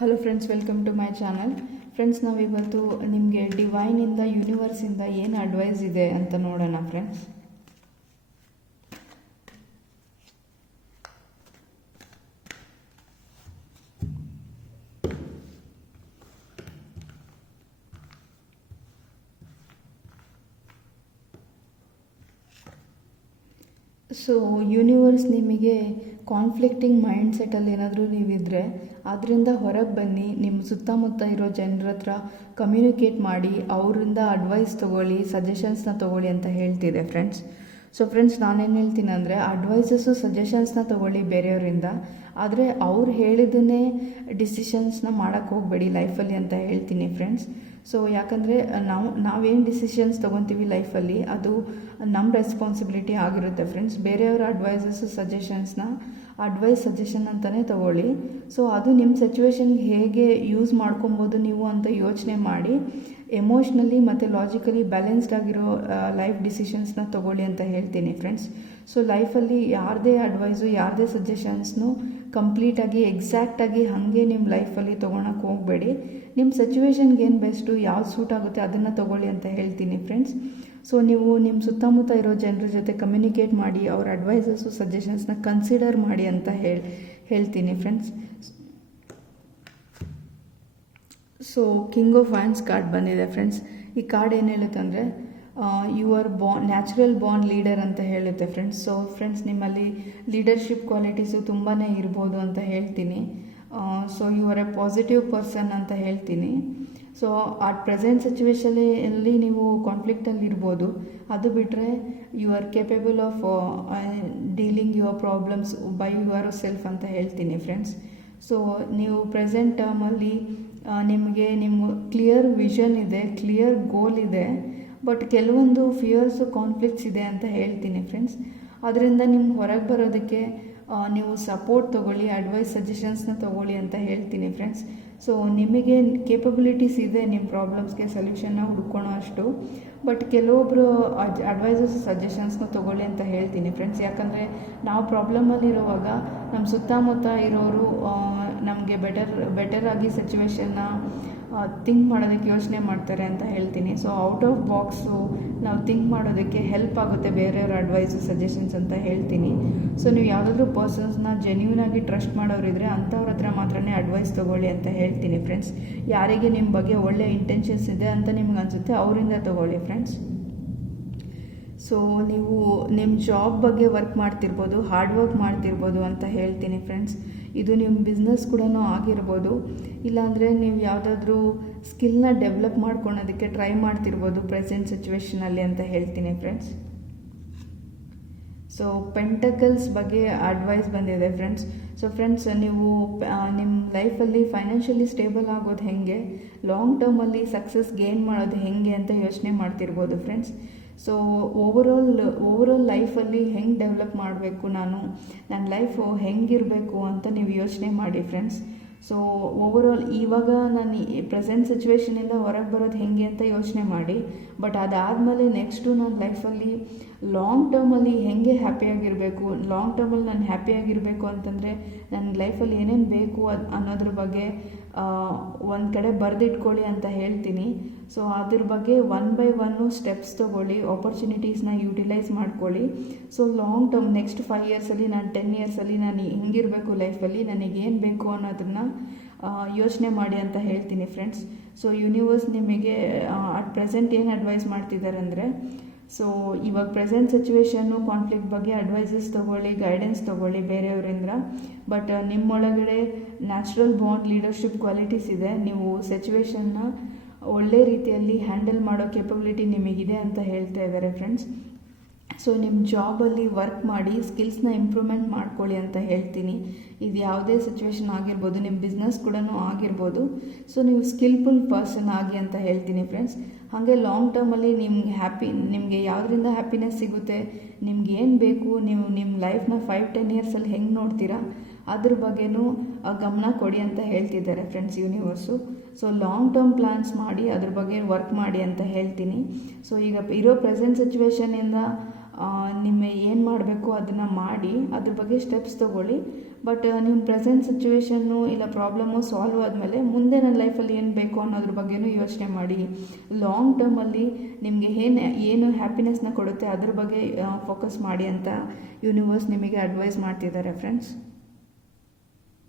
Hello friends, welcome to my channel. Friends, ನಾವಿವತ್ತು ನಿಮಗೆ ಡಿವೈನಿಂದ, ಯೂನಿವರ್ಸಿಂದ ಏನು ಅಡ್ವೈಸ್ ಇದೆ ಅಂತ ನೋಡೋಣ ಫ್ರೆಂಡ್ಸ್. ಸೊ ಯೂನಿವರ್ಸ್ ನಿಮಗೆ ಕಾನ್ಫ್ಲಿಕ್ಟಿಂಗ್ ಮೈಂಡ್ಸೆಟ್ಟಲ್ಲಿ ಏನಾದರೂ ನೀವಿದ್ದರೆ ಅದರಿಂದ ಹೊರಗೆ ಬನ್ನಿ. ನಿಮ್ಮ ಸುತ್ತಮುತ್ತ ಇರೋ ಜನರ ಹತ್ರ ಕಮ್ಯುನಿಕೇಟ್ ಮಾಡಿ, ಅವರಿಂದ ಅಡ್ವೈಸ್ ತೊಗೊಳ್ಳಿ, ಸಜೆಷನ್ಸ್ನ ತೊಗೊಳ್ಳಿ ಅಂತ ಹೇಳ್ತಿದೆ ಫ್ರೆಂಡ್ಸ್. ಸೊ ಫ್ರೆಂಡ್ಸ್, ನಾನೇನು ಹೇಳ್ತೀನಿ ಅಂದರೆ, ಅಡ್ವೈಸಸ್ಸು ಸಜೆಷನ್ಸ್ನ ತೊಗೊಳ್ಳಿ ಬೇರೆಯವರಿಂದ, ಆದರೆ ಅವ್ರು ಹೇಳಿದ್ದನ್ನೇ ಡಿಸಿಷನ್ಸ್ನ ಮಾಡೋಕ್ಕೆ ಹೋಗಬೇಡಿ ಲೈಫಲ್ಲಿ ಅಂತ ಹೇಳ್ತೀನಿ ಫ್ರೆಂಡ್ಸ್. ಸೊ ಯಾಕಂದರೆ ನಾವೇನು ಡಿಸಿಷನ್ಸ್ ತೊಗೊತೀವಿ ಲೈಫಲ್ಲಿ ಅದು ನಮ್ಮ ರೆಸ್ಪಾನ್ಸಿಬಿಲಿಟಿ ಆಗಿರುತ್ತೆ ಫ್ರೆಂಡ್ಸ್. ಬೇರೆಯವರ ಅಡ್ವೈಸಸ್ಸು ಸಜೆಷನ್ ಅಂತಲೇ ತೊಗೊಳ್ಳಿ. ಸೊ ಅದು ನಿಮ್ಮ ಸಿಚುವೇಶನ್ಗೆ ಹೇಗೆ ಯೂಸ್ ಮಾಡ್ಕೊಬೋದು ನೀವು ಅಂತ ಯೋಚನೆ ಮಾಡಿ, ಎಮೋಷ್ನಲಿ ಮತ್ತು ಲಾಜಿಕಲಿ ಬ್ಯಾಲೆನ್ಸ್ಡ್ ಆಗಿರೋ ಲೈಫ್ ಡಿಸಿಷನ್ಸ್ನ ತೊಗೊಳ್ಳಿ ಅಂತ ಹೇಳ್ತೀನಿ ಫ್ರೆಂಡ್ಸ್. ಸೊ ಲೈಫಲ್ಲಿ ಯಾರದೇ ಅಡ್ವೈಸು, ಯಾರದೇ ಸಜೆಷನ್ಸ್ನು ಕಂಪ್ಲೀಟಾಗಿ ಎಕ್ಸಾಕ್ಟಾಗಿ ಹಾಗೆ ನಿಮ್ಮ ಲೈಫಲ್ಲಿ ತೊಗೊಳಕ್ಕೆ ಹೋಗಬೇಡಿ. ನಿಮ್ಮ ಸಿಚುವೇಶನ್ಗೆ ಏನು ಬೆಸ್ಟು, ಯಾವ್ದು ಸೂಟ್ ಆಗುತ್ತೆ ಅದನ್ನು ತೊಗೊಳ್ಳಿ ಅಂತ ಹೇಳ್ತೀನಿ ಫ್ರೆಂಡ್ಸ್. ಸೊ ನೀವು ನಿಮ್ಮ ಸುತ್ತಮುತ್ತ ಇರೋ ಜನರ ಜೊತೆ ಕಮ್ಯುನಿಕೇಟ್ ಮಾಡಿ, ಅವ್ರ ಅಡ್ವೈಸಸ್ಸು ಸಜೆಷನ್ಸ್ನ ಕನ್ಸಿಡರ್ ಮಾಡಿ ಅಂತ ಹೇಳ್ತೀನಿ friends. So king of wands card ಬಂದಿದೆ ಫ್ರೆಂಡ್ಸ್. ಈ ಕಾರ್ಡ್ ಏನು ಹೇಳುತ್ತೆ ಅಂದರೆ, you are natural born leader ಅಂತ ಹೇಳುತ್ತೆ ಫ್ರೆಂಡ್ಸ್. ಸೊ ಫ್ರೆಂಡ್ಸ್, ನಿಮ್ಮಲ್ಲಿ ಲೀಡರ್ಶಿಪ್ ಕ್ವಾಲಿಟೀಸು ತುಂಬಾ ಇರ್ಬೋದು ಅಂತ ಹೇಳ್ತೀನಿ. So you are a positive person ಅಂತ ಹೇಳ್ತೀನಿ. ಸೊ ಆ ಪ್ರೆಸೆಂಟ್ ಸಿಚುವೇಶನಲ್ಲಿ ನೀವು ಕಾನ್ಫ್ಲಿಕ್ಟಲ್ಲಿ ಇರ್ಬೋದು. ಅದು ಬಿಟ್ಟರೆ you are capable of dealing your problems by yourself ಅಂತ ಹೇಳ್ತೀನಿ ಫ್ರೆಂಡ್ಸ್. ಸೊ ನೀವು ಪ್ರೆಸೆಂಟ್ ಟರ್ಮಲ್ಲಿ ನಿಮ್ಮ ಕ್ಲಿಯರ್ ವಿಷನ್ ಇದೆ, ಕ್ಲಿಯರ್ ಗೋಲ್ ಇದೆ, ಬಟ್ ಕೆಲವೊಂದು ಫಿಯರ್ಸು, ಕಾನ್ಫ್ಲಿಕ್ಟ್ಸ್ ಇದೆ ಅಂತ ಹೇಳ್ತೀನಿ ಫ್ರೆಂಡ್ಸ್. ಅದರಿಂದ ನಿಮ್ಗೆ ಹೊರಗೆ ಬರೋದಕ್ಕೆ ನೀವು ಸಪೋರ್ಟ್ ತೊಗೊಳ್ಳಿ, ಅಡ್ವೈಸ್ ಸಜೆಷನ್ಸ್ನ ತೊಗೊಳ್ಳಿ ಅಂತ ಹೇಳ್ತೀನಿ ಫ್ರೆಂಡ್ಸ್. ಸೊ ನಿಮಗೆ ಕೇಪಬಿಲಿಟೀಸ್ ಇದೆ ನಿಮ್ಮ ಪ್ರಾಬ್ಲಮ್ಸ್ಗೆ ಸೊಲ್ಯೂಷನ್ನ ಹುಡ್ಕೊಳೋ ಅಷ್ಟು, ಬಟ್ ಕೆಲವೊಬ್ಬರು ಅಡ್ವೈಸಸ್ ಸಜೆಷನ್ಸ್ನ ತೊಗೊಳ್ಳಿ ಅಂತ ಹೇಳ್ತೀನಿ ಫ್ರೆಂಡ್ಸ್. ಯಾಕಂದರೆ ನಾವು ಪ್ರಾಬ್ಲಮಲ್ಲಿರುವಾಗ ನಮ್ಮ ಸುತ್ತಮುತ್ತ ಇರೋರು ನಮಗೆ ಬೆಟರ್ ಆಗಿ ಸಿಚುವೇಶನ್ನ ಥಿಂಕ್ ಮಾಡೋದಕ್ಕೆ ಯೋಚನೆ ಮಾಡ್ತಾರೆ ಅಂತ ಹೇಳ್ತೀನಿ. ಸೊ ಔಟ್ ಆಫ್ ಬಾಕ್ಸು ನಾವು ಥಿಂಕ್ ಮಾಡೋದಕ್ಕೆ ಹೆಲ್ಪ್ ಆಗುತ್ತೆ ಬೇರೆಯವ್ರ ಅಡ್ವೈಸು ಸಜೆಷನ್ಸ್ ಅಂತ ಹೇಳ್ತೀನಿ. ಸೊ ನೀವು ಯಾವುದಾದ್ರೂ ಪರ್ಸನ್ಸ್ನ ಜೆನ್ಯೂನಾಗಿ ಟ್ರಸ್ಟ್ ಮಾಡೋರಿದ್ರೆ ಅಂಥವ್ರ ಹತ್ರ ಮಾತ್ರನೇ ಅಡ್ವೈಸ್ ತೊಗೊಳ್ಳಿ ಅಂತ ಹೇಳ್ತೀನಿ ಫ್ರೆಂಡ್ಸ್. ಯಾರಿಗೆ ನಿಮ್ಮ ಬಗ್ಗೆ ಒಳ್ಳೆ ಇಂಟೆನ್ಷನ್ಸ್ ಇದೆ ಅಂತ ನಿಮ್ಗೆ ಅನಿಸುತ್ತೆ ಅವರಿಂದ ತೊಗೊಳ್ಳಿ ಫ್ರೆಂಡ್ಸ್. ಸೊ ನೀವು ನಿಮ್ಮ ಜಾಬ್ ಬಗ್ಗೆ ವರ್ಕ್ ಮಾಡ್ತಿರ್ಬೋದು, ಹಾರ್ಡ್ ವರ್ಕ್ ಮಾಡ್ತಿರ್ಬೋದು ಅಂತ ಹೇಳ್ತೀನಿ ಫ್ರೆಂಡ್ಸ್. ಇದು ನಿಮ್ಮ ಬಿಸ್ನೆಸ್ ಕೂಡ ಆಗಿರ್ಬೋದು, ಇಲ್ಲಾಂದರೆ ನೀವು ಯಾವುದಾದ್ರೂ ಸ್ಕಿಲ್ನ ಡೆವಲಪ್ ಮಾಡ್ಕೊಳೋದಕ್ಕೆ ಟ್ರೈ ಮಾಡ್ತಿರ್ಬೋದು ಪ್ರೆಸೆಂಟ್ ಸಿಚುವೇಷನಲ್ಲಿ ಅಂತ ಹೇಳ್ತೀನಿ ಫ್ರೆಂಡ್ಸ್. ಸೊ ಪೆಂಟಕಲ್ಸ್ ಬಗ್ಗೆ ಅಡ್ವೈಸ್ ಬಂದಿದೆ ಫ್ರೆಂಡ್ಸ್. ಸೊ ಫ್ರೆಂಡ್ಸ್, ನೀವು ನಿಮ್ಮ ಲೈಫಲ್ಲಿ ಫೈನಾನ್ಷಿಯಲಿ ಸ್ಟೇಬಲ್ ಆಗೋದು ಹೇಗೆ, ಲಾಂಗ್ ಟರ್ಮಲ್ಲಿ ಸಕ್ಸಸ್ ಗೇನ್ ಮಾಡೋದು ಹೇಗೆ ಅಂತ ಯೋಚನೆ ಮಾಡ್ತಿರ್ಬೋದು ಫ್ರೆಂಡ್ಸ್. ಸೊ ಓವರಾಲ್ ಲೈಫಲ್ಲಿ ಹೆಂಗೆ ಡೆವಲಪ್ ಮಾಡಬೇಕು, ನನ್ನ ಲೈಫು ಹೆಂಗಿರಬೇಕು ಅಂತ ನೀವು ಯೋಚನೆ ಮಾಡಿ ಫ್ರೆಂಡ್ಸ್. ಸೊ ಓವರಾಲ್ ಇವಾಗ ನಾನು ಪ್ರೆಸೆಂಟ್ ಸಿಚುವೇಷನಿಂದ ಹೊರಗೆ ಬರೋದು ಹೇಗೆ ಅಂತ ಯೋಚನೆ ಮಾಡಿ, ಬಟ್ ಅದಾದಮೇಲೆ ನೆಕ್ಸ್ಟು ನನ್ನ ಲೈಫಲ್ಲಿ ಲಾಂಗ್ ಟರ್ಮಲ್ಲಿ ಹೇಗೆ ಹ್ಯಾಪಿಯಾಗಿರಬೇಕು, ಲಾಂಗ್ ಟರ್ಮಲ್ಲಿ ನಾನು ಹ್ಯಾಪಿಯಾಗಿರಬೇಕು ಅಂತಂದರೆ ನನ್ನ ಲೈಫಲ್ಲಿ ಏನೇನು ಬೇಕು ಅನ್ನೋದ್ರ ಬಗ್ಗೆ ಒಂದು ಕಡೆ ಬರೆದಿಟ್ಕೊಳ್ಳಿ ಅಂತ ಹೇಳ್ತೀನಿ. ಸೊ ಅದ್ರ ಬಗ್ಗೆ 1 by 1 ಸ್ಟೆಪ್ಸ್ ತೊಗೊಳ್ಳಿ, ಆಪರ್ಚುನಿಟೀಸ್ನ ಯೂಟಿಲೈಸ್ ಮಾಡ್ಕೊಳ್ಳಿ. ಸೊ ಲಾಂಗ್ ಟರ್ಮ್ ನೆಕ್ಸ್ಟ್ 5 ಇಯರ್ಸಲ್ಲಿ, 10 ಇಯರ್ಸಲ್ಲಿ ನಾನು ಹೆಂಗಿರಬೇಕು ಲೈಫಲ್ಲಿ, ನನಗೇನು ಬೇಕು ಅನ್ನೋದನ್ನು ಯೋಚನೆ ಮಾಡಿ ಅಂತ ಹೇಳ್ತೀನಿ ಫ್ರೆಂಡ್ಸ್. ಸೊ ಯೂನಿವರ್ಸ್ ನಿಮಗೆ ಅಟ್ ಪ್ರೆಸೆಂಟ್ ಏನು ಅಡ್ವೈಸ್ ಮಾಡ್ತಿದ್ದಾರೆ ಅಂದರೆ, ಸೊ ಇವಾಗ ಪ್ರೆಸೆಂಟ್ ಸಿಚುವೇಶನ್ನು ಕಾನ್ಫ್ಲಿಕ್ಟ್ ಬಗ್ಗೆ ಅಡ್ವೈಸಸ್ ತೊಗೊಳ್ಳಿ, ಗೈಡೆನ್ಸ್ ತೊಗೊಳ್ಳಿ ಬೇರೆಯವರಿಂದ, ಬಟ್ ನಿಮ್ಮೊಳಗಡೆ ನ್ಯಾಚುರಲ್ ಬಾರ್ನ್ ಲೀಡರ್ಶಿಪ್ ಕ್ವಾಲಿಟೀಸ್ ಇದೆ. ನೀವು ಸಿಚುವೇಶನ್ನ ಒಳ್ಳೆ ರೀತಿಯಲ್ಲಿ ಹ್ಯಾಂಡಲ್ ಮಾಡೋ ಕೇಪಬಿಲಿಟಿ ನಿಮಗಿದೆ ಅಂತ ಹೇಳ್ತಾ ಇದ್ದಾರೆ ಫ್ರೆಂಡ್ಸ್. ಸೊ ನಿಮ್ಮ ಜಾಬಲ್ಲಿ ವರ್ಕ್ ಮಾಡಿ ಸ್ಕಿಲ್ಸ್ನ ಇಂಪ್ರೂವ್ಮೆಂಟ್ ಮಾಡ್ಕೊಳ್ಳಿ ಅಂತ ಹೇಳ್ತೀನಿ. ಇದು ಯಾವುದೇ ಸಿಚುವೇಶನ್ ಆಗಿರ್ಬೋದು, ನಿಮ್ಮ ಬಿಸ್ನೆಸ್ ಕೂಡ ಆಗಿರ್ಬೋದು. ಸೊ ನೀವು ಸ್ಕಿಲ್ಫುಲ್ ಪರ್ಸನ್ ಆಗಿ ಅಂತ ಹೇಳ್ತೀನಿ ಫ್ರೆಂಡ್ಸ್. ಹಾಗೆ ಲಾಂಗ್ ಟರ್ಮಲ್ಲಿ ನಿಮಗೆ ಯಾವುದರಿಂದ ಹ್ಯಾಪಿನೆಸ್ ಸಿಗುತ್ತೆ, ನಿಮ್ಗೆ ಏನು ಬೇಕು, ನೀವು ನಿಮ್ಮ ಲೈಫ್ನ 5-10 ಇಯರ್ಸಲ್ಲಿ ಹೆಂಗೆ ನೋಡ್ತೀರಾ ಅದ್ರ ಬಗ್ಗೆನೂ ಗಮನ ಕೊಡಿ ಅಂತ ಹೇಳ್ತಿದ್ದಾರೆ friends universe. So long term plans ಮಾಡಿ ಅದ್ರ ಬಗ್ಗೆ ವರ್ಕ್ ಮಾಡಿ ಅಂತ ಹೇಳ್ತೀನಿ. ಸೊ ಈಗ ಇರೋ ಪ್ರೆಸೆಂಟ್ ಸಿಚುವೇಶನಿಂದ ನಿಮ್ಮ ಏನು ಮಾಡಬೇಕು ಅದನ್ನು ಮಾಡಿ ಅದ್ರ ಬಗ್ಗೆ ಸ್ಟೆಪ್ಸ್ ತೊಗೊಳ್ಳಿ. ಬಟ್ ನಿಮ್ಮ ಪ್ರೆಸೆಂಟ್ ಸಿಚುವೇಶನ್ನು ಇಲ್ಲ ಪ್ರಾಬ್ಲಮ್ಮು ಸಾಲ್ವ್ ಆದಮೇಲೆ ಮುಂದೆ ನನ್ನ ಲೈಫಲ್ಲಿ ಏನು ಬೇಕು ಅನ್ನೋದ್ರ ಬಗ್ಗೆನೂ ಯೋಚನೆ ಮಾಡಿ. ಲಾಂಗ್ ಟರ್ಮಲ್ಲಿ ನಿಮಗೆ ಏನು ಹ್ಯಾಪಿನೆಸ್ನ ಕೊಡುತ್ತೆ ಅದ್ರ ಬಗ್ಗೆ ಫೋಕಸ್ ಮಾಡಿ ಅಂತ ಯೂನಿವರ್ಸ್ ನಿಮಗೆ ಅಡ್ವೈಸ್ ಮಾಡ್ತಿದ್ದಾರೆ ಫ್ರೆಂಡ್ಸ್.